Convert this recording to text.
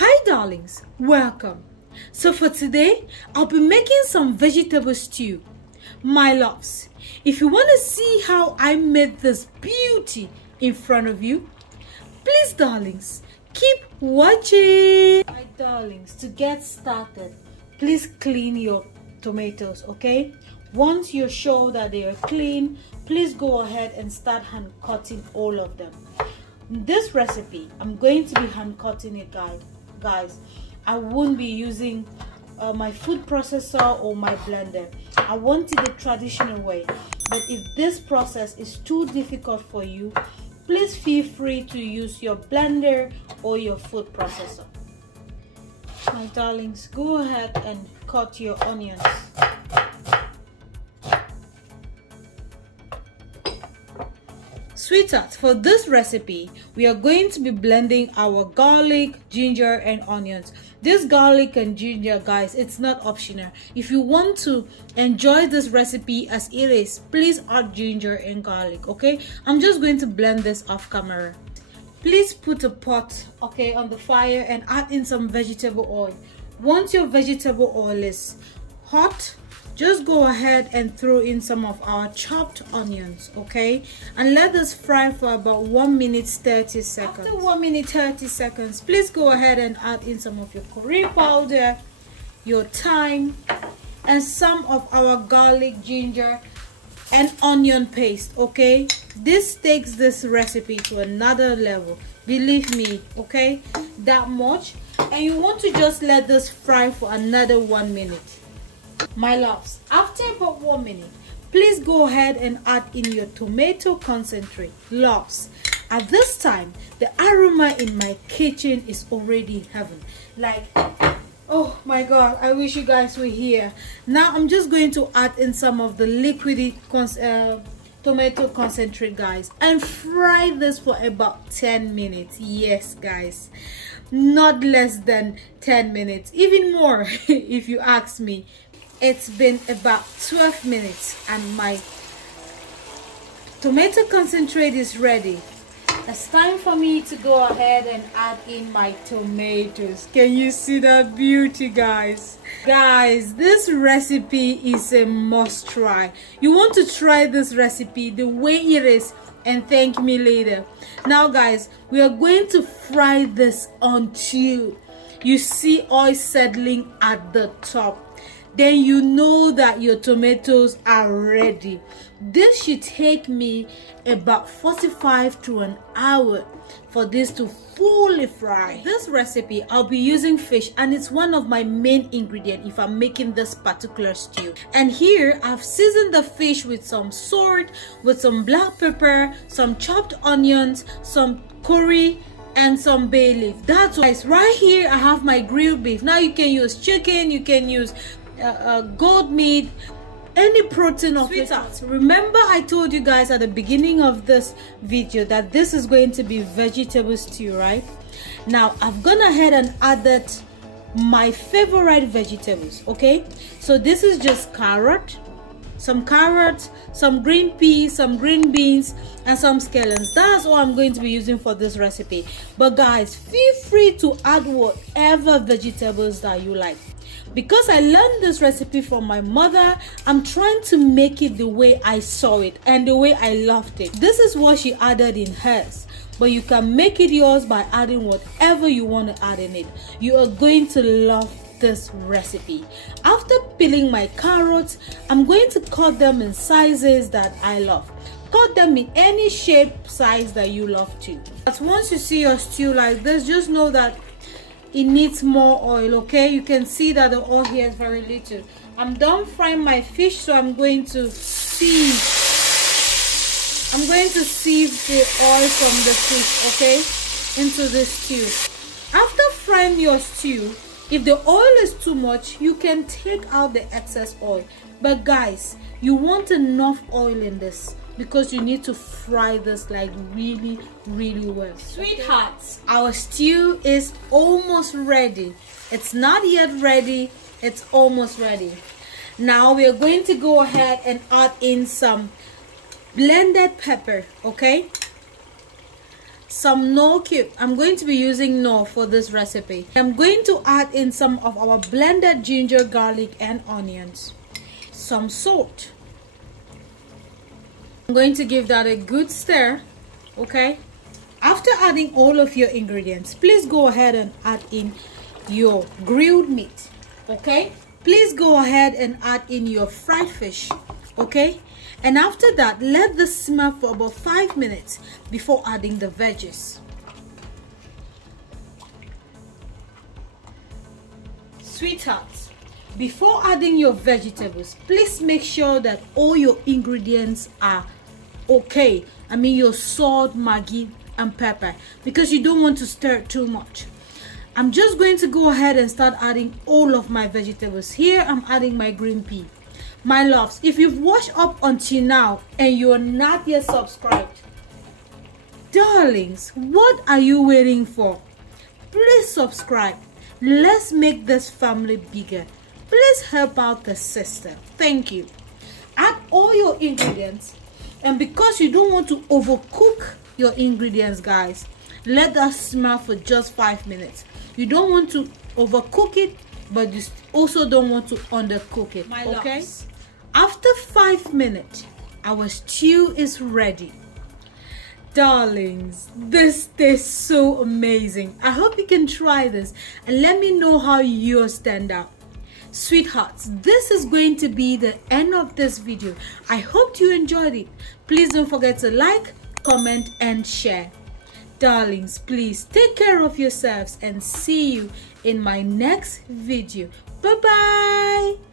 Hi darlings, welcome. So for today, I'll be making some vegetable stew. My loves, if you want to see how I made this beauty in front of you, please darlings, keep watching. My darlings, to get started, please clean your tomatoes, okay? Once you're sure that they are clean, please go ahead and start hand cutting all of them. In this recipe, I'm going to be hand cutting it, guys. I won't be using my food processor or my blender. I want it the traditional way, but if this process is too difficult for you, please feel free to use your blender or your food processor. My darlings, go ahead and cut your onions. Sweetheart, for this recipe, we are going to be blending our garlic, ginger, and onions. This garlic and ginger, guys, it's not optional. If you want to enjoy this recipe as it is, please add ginger and garlic, okay? I'm just going to blend this off camera. Please put a pot, okay, on the fire and add in some vegetable oil. Once your vegetable oil is hot, just go ahead and throw in some of our chopped onions, okay? And let this fry for about 1 minute 30 seconds. After 1 minute 30 seconds, please go ahead and add in some of your curry powder, your thyme, and some of our garlic, ginger, and onion paste, okay? This takes this recipe to another level. Believe me, okay? That much. And you want to just let this fry for another 1 minute. My loves, after about 1 minute, please go ahead and add in your tomato concentrate. Loves, at this time, the aroma in my kitchen is already heaven. Like, oh my god, I wish you guys were here. Now I'm just going to add in some of the liquidy tomato concentrate, guys, and fry this for about 10 minutes. Yes, guys, not less than 10 minutes, even more if you ask me. It's been about 12 minutes and my tomato concentrate is ready. It's time for me to go ahead and add in my tomatoes. Can you see that beauty, guys? Guys, this recipe is a must try. You want to try this recipe the way it is and thank me later. Now guys, we are going to fry this until you see oil settling at the top. Then you know that your tomatoes are ready. This should take me about 45 to an hour for this to fully fry. This recipe, I'll be using fish, and it's one of my main ingredients if I'm making this particular stew. And here I've seasoned the fish with some salt, with some black pepper, some chopped onions, some curry, and some bay leaf. That's guys, right here I have my grilled beef. Now you can use chicken, you can use goat meat, any protein of it. Remember I told you guys at the beginning of this video that this is going to be vegetable stew, right? Now I've gone ahead and added my favorite vegetables, okay? So this is just carrots, some green peas, some green beans, and some scallions. That's all I'm going to be using for this recipe. But guys, feel free to add whatever vegetables that you like. Because I learned this recipe from my mother, I'm trying to make it the way I saw it and the way I loved it. This is what she added in hers, but you can make it yours by adding whatever you want to add in it. You are going to love this recipe. After peeling my carrots, I'm going to cut them in sizes that I love. Cut them in any shape, size that you love to. But once you see your stew like this, just know that it needs more oil, okay? You can see that the oil here is very little. I'm done frying my fish, so I'm going to sieve the oil from the fish, okay, into this stew. After frying your stew, if the oil is too much, you can take out the excess oil. But guys, you want enough oil in this because you need to fry this like really well. Sweethearts, our stew is almost ready. It's not yet ready, it's almost ready. Now we are going to go ahead and add in some blended pepper, okay? some Knorr cube. I'm going to be using Knorr for this recipe. I'm going to add in some of our blended ginger, garlic and onions. Some salt. I'm going to give that a good stir. Okay, after adding all of your ingredients, please go ahead and add in your grilled meat. Okay, please go ahead and add in your fried fish. Okay, and after that, let this simmer for about 5 minutes before adding the veggies. Sweethearts, before adding your vegetables, please make sure that all your ingredients are okay. I mean your salt, Maggi and pepper, because you don't want to stir too much. I'm just going to go ahead and start adding all of my vegetables. Here I'm adding my green pea. My loves, if you've watched up until now and you're not yet subscribed, darlings, what are you waiting for? Please subscribe. Let's make this family bigger. Please help out the sister. Thank you. Add all your ingredients, and because you don't want to overcook your ingredients, guys, let that simmer for just 5 minutes. You don't want to overcook it, but you also don't want to undercook it. My okay loves. After 5 minutes, our stew is ready. Darlings, this tastes so amazing. I hope you can try this and let me know how yours stand out. Sweethearts, this is going to be the end of this video. I hope you enjoyed it. Please don't forget to like, comment and share. Darlings, please take care of yourselves and see you in my next video. Bye bye.